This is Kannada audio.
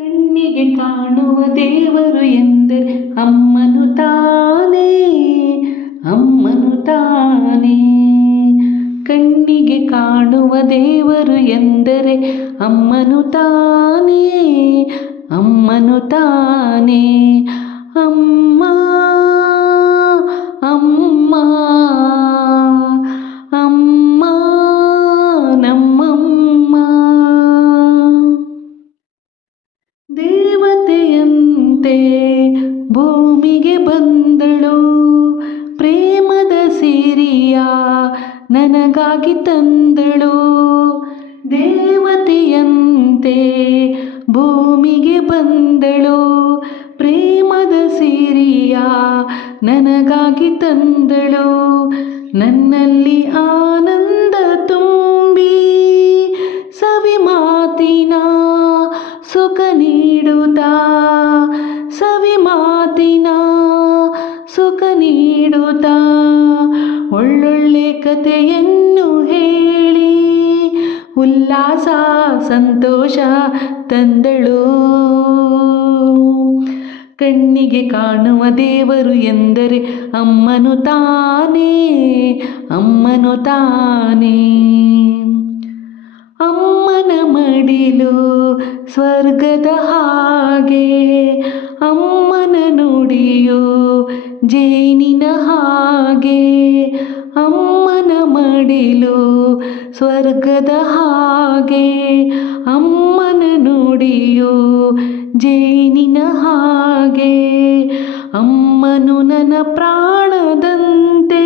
ಕಣ್ಣಿಗೆ ಕಾಣುವ ದೇವರು ಎಂದರೆ ಅಮ್ಮನು ತಾನೇ, ಅಮ್ಮನು ತಾನೇ. ಕಣ್ಣಿಗೆ ಕಾಣುವ ದೇವರು ಎಂದರೆ ಅಮ್ಮನು ತಾನೇ, ಅಮ್ಮನು ತಾನೇ. ಅಮ್ಮ ಅಮ್ಮ ಅಮ್ಮ ನಮ್ಮಮ್ಮ. ದೇವತೆಯಂತೆ ಭೂಮಿಗೆ ಬಂದಳು, ಪ್ರೇಮದ ಸಿರಿಯ ನನಗಾಗಿ ತಂದಳು. ದೇವತೆಯಂತೆ ಭೂಮಿಗೆ ಬಂದಳು, ಪ್ರೇಮದ ಸಿರಿಯ ನನಗಾಗಿ ತಂದಳು. ನನ್ನಲ್ಲಿ ಆನಂದ ತುಂಬಿ ಸವಿ ಮಾತಿನ ಸುಖ ನೀಡುತ್ತಾ, ಸವಿ ಮಾತಿನ ಸುಖ ನೀಡುತ್ತಾ, ಒಳ್ಳೊಳ್ಳೆ ಕಥೆಯನ್ನು ಹೇಳಿ ಉಲ್ಲಾಸ ಸಂತೋಷ ತಂದಳು. ಕಣ್ಣಿಗೆ ಕಾಣುವ ದೇವರು ಎಂದರೆ ಅಮ್ಮನು ತಾನೇ, ಅಮ್ಮನು ತಾನೇ. ಅಮ್ಮನ ಮಡಿಲು ಸ್ವರ್ಗದ ಹಾಗೆ, ಅಮ್ಮನ ನುಡಿಯು ಜೇನಿನ ಹಾಗೆ. ಅಮ್ಮನ ಮಡಿಲು ಸ್ವರ್ಗದ ಹಾಗೆ, ಅಮ್ಮನ ನುಡಿಯು ಜೇನಿನ ಹಾಗೆ. ಅಮ್ಮನು ನನ್ನ ಪ್ರಾಣದಂತೆ,